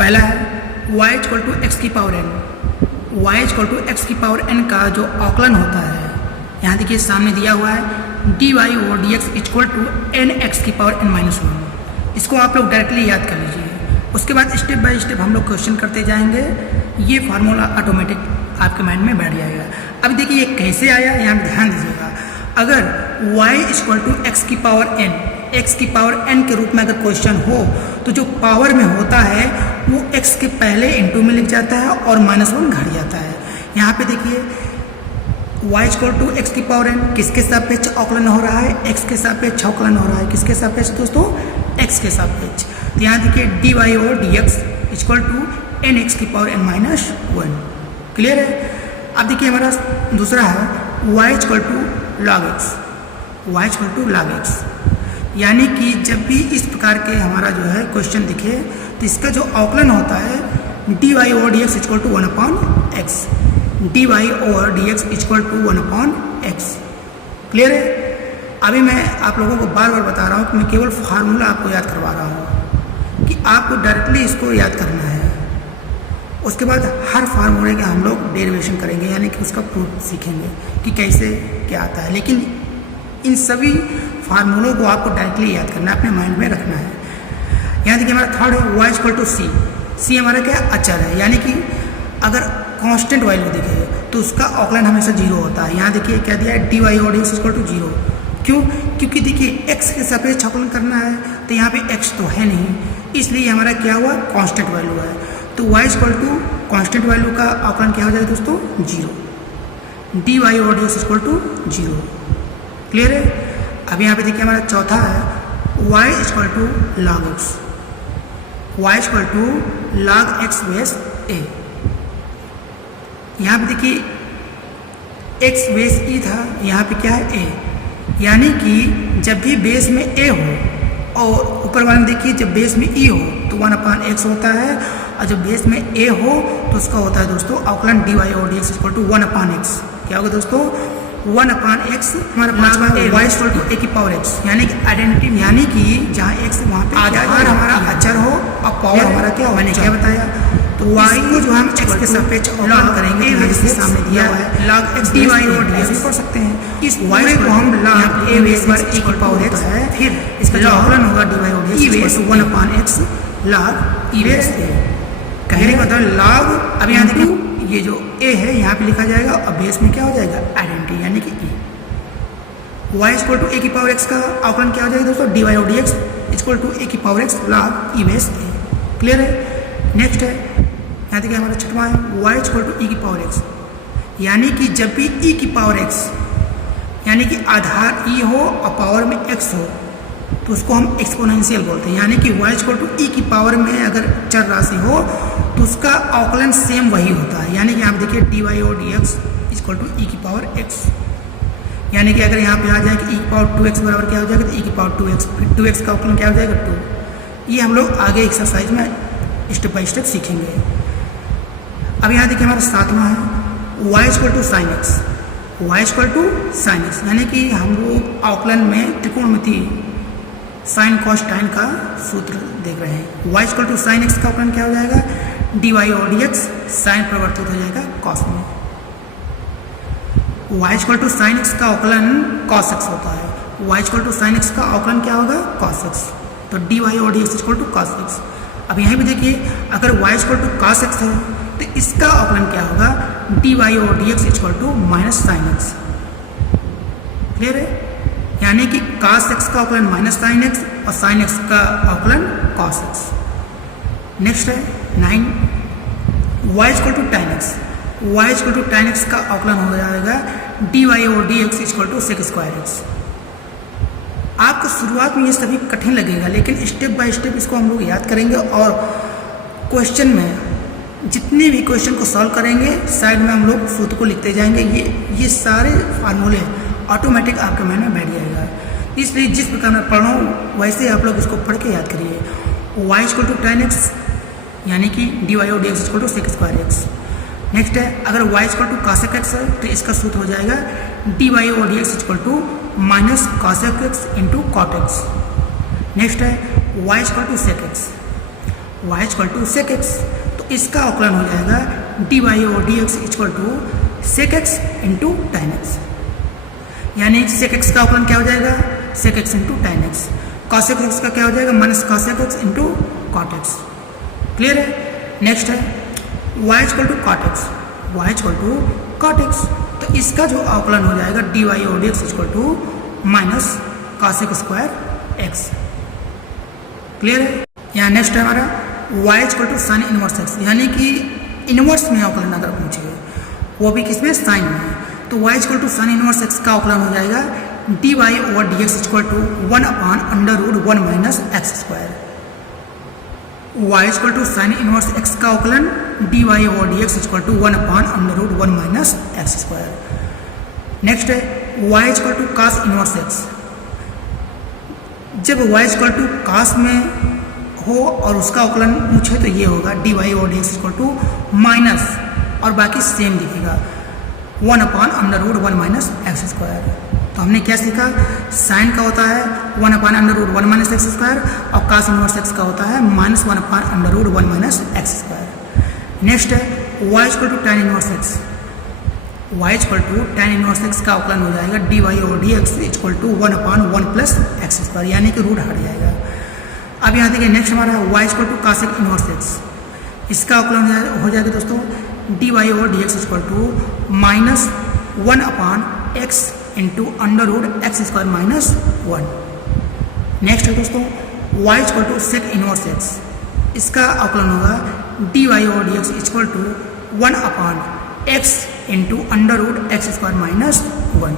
पहला है y equal to x की power n। y equal to x की पावर n का जो औकलन होता है, यहाँ देखिए सामने दिया हुआ है dy over d x equal to n x की पावर n माइनस वन। इसको आप लोग डायरेक्टली याद कर लीजिए। उसके बाद स्टेप बाय स्टेप हम लोग क्वेश्चन करते जाएंगे, ये फार्मूला ऑटोमेटिक आपके माइंड में बैठ जाएगा। अब देखिए ये कैसे आया, यहाँ ध्यान दीजिएगा। अगर y इक्वल टू एक्स की पावर n, x की पावर n के रूप में अगर क्वेश्चन हो तो जो पावर में होता है वो x के पहले इंटू में लिख जाता है और माइनस वन घट जाता है। यहाँ पे देखिए y इक्वल टू एक्स की पावर n किसके सापेक्ष औकलन हो रहा है, x के सापेक्ष औकलन हो रहा है। किसके सापेक्ष दोस्तों, x के सापेक्ष। तो यहाँ देखिए dy over d x equal to n x की power n minus one. Clear है। अब देखिए हमारा दूसरा है y equal to log x, y equal to log x. यानी कि जब भी इस प्रकार के हमारा जो है क्वेश्चन दिखे तो इसका जो औकलन होता है dy over d x equal to one upon x, dy over d x equal to one upon x. Clear है। अभी मैं आप लोगों को बार बार बता रहा हूँ कि मैं केवल फार्मूला आपको याद करवा रहा हूँ कि आपको डायरेक्टली इसको याद करना है। उसके बाद हर फार्मूले का हम लोग डेरिवेशन करेंगे, यानी कि उसका प्रूफ सीखेंगे कि कैसे क्या आता है। लेकिन इन सभी फार्मूलों को आपको डायरेक्टली याद करना है, अपने माइंड में रखना है। यहाँ देखिए हमारा थर्ड है y इक्वल टू सी। सी हमारा क्या है, अचर है। यानी कि अगर कांस्टेंट वैल्यू दिखे तो उसका औकलन हमेशा जीरो होता है। यहाँ देखिए क्या दिया है, d y over d x equal to zero. क्यों? क्योंकि देखिए x के सापेक्ष औकलन करना है तो यहाँ पे x तो है नहीं, इसलिए हमारा क्या हुआ, कांस्टेंट वैल्यू है। तो y equal to constant value का औकलन क्या हो जाएगा दोस्तों, जीरो। D y over d x equal to zero. Clear है। अब यहाँ पे देखिए हमारा चौथा है y equal to log x, y equal to log x base a। यहाँ पे देखिए x बेस e था, यहाँ पे क्या है a। यानी कि जब भी बेस में a हो और ऊपर वाले में देखिए जब बेस में e हो तो वन अपॉन एक्स होता है, और जब बेस में a हो तो उसका होता है दोस्तों औकलन dy over d x equal to one upon x. क्या होगा दोस्तों, वन अपॉन एक्स। हमारा पांचवा y इक्वल टू a की पावर x, यानी कि आइडेंटिटी, यानी कि जहाँ x वहाँ पे आधार हमारा अचर हो और पावर हमारा क्या हो। मैंने क्या बताया, तो y को जो हम x के सापेक्ष औकलन करेंगे तो इसके सामने दिया हुआ है log x dy over d x पढ़ सकते हैं। इस y को हम log a बेस पर a की पावर x है, फिर इसका जो औकलन होगा dy over d x equal to one upon x log e base a। कहने का मतलब log, अब यहाँ देखिए ये जो a है यहाँ पे लिखा जाएगा और बेस में क्या हो जाएगा, आइडेंटिटी, यानी कि e। y equal to a की पावर x का औकलन क्या हो जाएगा दोस्तों, dy over d x equal to a की power x log e base a। Clear है। नेक्स्ट है यहाँ देखिए हमारा छठवां है y इक्वल टू e की पावर x। यानी कि जब भी e की पावर x, यानी कि आधार e हो और पावर में x हो तो उसको हम एक्सपोनेंशियल बोलते हैं। यानी कि y इक्वल टू e की पावर में अगर चर राशि हो तो उसका औकलन सेम वही होता है। यानी कि यहाँ पे देखिए dy और dx इक्वल टू e की पावर x। यानी कि अगर यहाँ पे आ जाए कि e की पावर 2x बराबर क्या हो जाएगा, तो e की पावर 2x, फिर 2x का औकलन क्या हो जाएगा, 2। ये हम लोग आगे एक्सरसाइज में स्टेप बाय स्टेप सीखेंगे। अब यहाँ देखिए हमारा सातवां है y equal to sine x, y equal to sine x. यानी कि हम लोग औकलन में त्रिकोणमिति साइन कॉस टाइन का सूत्र देख रहे हैं। y equal to sine x का औकलन क्या हो जाएगा, dy और dx साइन परिवर्तित हो जाएगा कॉस में। y equal to sine x का औकलन कॉस एक्स होता है, y equal to sine x का औकलन क्या होगा, कॉस एक्स। तो dy और dx equal to cos x. अब यहाँ भी देखिए अगर y equal to cos x है तो इसका औकलन क्या होगा, dy और dx equal to minus sine x. Clear है। यानी कि cos x का औकलन माइनस साइन एक्स और साइन एक्स का औकलन cos x। नेक्स्ट है 9 y equal to tan x, y equal to tan x का औकलन हो जाएगा dy और dx equal to sec square x। आपको शुरुआत में ये सभी कठिन लगेगा, लेकिन स्टेप बाय स्टेप इसको हम लोग याद करेंगे और क्वेश्चन में जितने भी क्वेश्चन को सॉल्व करेंगे साइड में हम लोग सूत्र को लिखते जाएंगे। ये सारे फार्मूले ऑटोमेटिक आपके माइंड में बैठ जाएगा। इसलिए जिस प्रकार मैं पढ़ रहा हूँ वैसे आप लोग इसको पढ़ के याद करिए। y equal to tan x, यानी कि dy और dx equal to sec square x। Next है अगर y equal to cos x है तो इसका सूत्र हो जाएगा dy और dx equal to minus cos x into cot x। Next है y equal to sec x, y equal to sec x, तो इसका अवकलन हो जाएगा dy और dx equal to sec x into tan x. यानी सेक एक्स का अवकलन क्या हो जाएगा, sec x into tan x. Cosec x का क्या हो जाएगा, minus cosec x into cot x. Clear है। नेक्स्ट है y equal to cot x, y equal to cot x, तो इसका जो अवकलन हो जाएगा dy और dx equal to minus cosec square x. Clear है। यहाँ नेक्स्ट है हमारा y equal to sine inverse x, यानी कि इनवर्स में अवकलन अगर पूछे वो भी किसमें, साइन में, तो y equal to sine inverse x का अवकलन हो जाएगा dy over dx equal to 1/√1 minus x square. y equal to sine inverse x का अवकलन dy over dx equal to 1/√1 minus x square. Next है y equal to cos inverse x. जब y equal to cos में हो और उसका अवकलन पूछे तो ये होगा dy और dx इक्वल टू माइनस और बाकी सेम दिखेगा 1/√1 माइनस एक्स स्क्वायर। तो हमने क्या सीखा, साइन का होता है 1/√1 माइनस एक्स स्क्वायर और cos इनवर्स एक्स का होता है minus 1/√1 minus x square. Next है y equal to tan inverse x, y equal to tan inverse x का अवकलन हो जाएगा dy और dx equal to 1/1 plus x square, यानी कि रूट हट जाएगा। अब यहाँ देखिए नेक्स्ट हमारा y equal to cosec inverse x, इसका अवकलन हो जाएगा दोस्तों dy और dx equal to minus 1/x into √x square minus 1। Next है दोस्तों y equal to sec inverse x, इसका अवकलन होगा dy और dx equal to 1/x into √x square minus 1।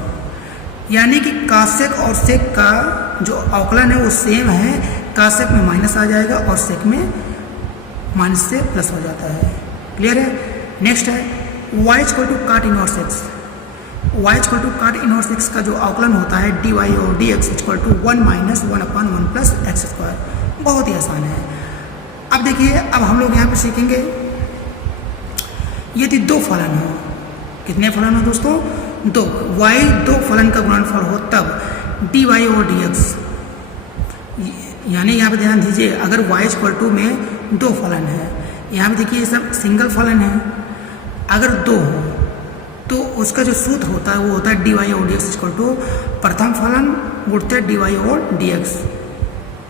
यानी कि कासेक और सेक का जो अवकलन है वो सेम है, कासेक में माइनस आ जाएगा और सेक में माइनस से प्लस हो जाता है। क्लियर है। नेक्स्ट है y equal to cot inverse x, y equal to cot inverse x का जो अवकलन होता है dy और dx equal to 1 minus 1/1 plus x square. बहुत ही आसान है। अब देखिए, अब हम लोग यहाँ पे सीखेंगे यदि दो फलन हो, कितने फलन हो दोस्तों, दो, y दो फलन का गुणनफल हो तब dy और dx, यानी यहाँ पे ध्यान दीजिए अगर y इक्वल टू में दो फलन है, यहाँ पे देखिए ये सब सिंगल फलन है, अगर दो हो तो उसका जो सूत्र होता है वो होता है dy और dx इक्वल टू प्रथम फलन गुणित dy और dx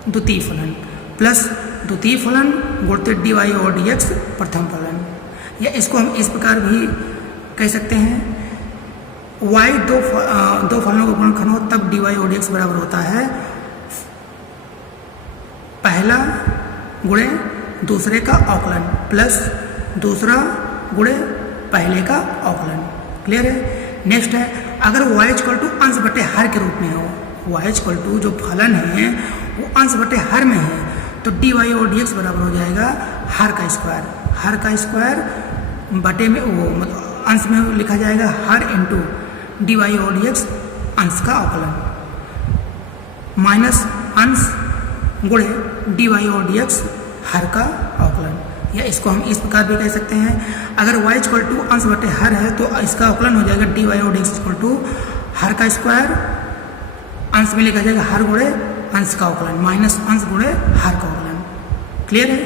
द्वितीय फलन प्लस द्वितीय फलन गुणित dy और dx प्रथम फलन। या इसको हम इस प्रकार भी कह सकते हैं y दो फलनों का गुणनखंड हो तब dy और dx बराबर होता है पहला गुणे दूसरे का अवकलन प्लस दूसरा गुणे पहले का अवकलन। क्लियर है। नेक्स्ट है अगर y इक्वल टू अंश बटे हर के रूप में हो, y इक्वल टू जो फलन है वो अंश बटे हर में है तो dy और dx बराबर हो जाएगा हर का स्क्वायर, हर का स्क्वायर बटे में वो मतलब अंश में लिखा जाएगा हर इंटू dy और dx अंश का अवकलन माइनस अंश गुणे dy और dx हर का अवकलन। या इसको हम इस प्रकार भी कह सकते हैं अगर y इक्वल टू अंश बटे हर है तो इसका अवकलन हो जाएगा dy और dx इक्वल टू हर का स्क्वायर, अंश में लिखा जाएगा हर गुणे अंश का अवकलन माइनस अंश गुणे हर का अवकलन। क्लियर है।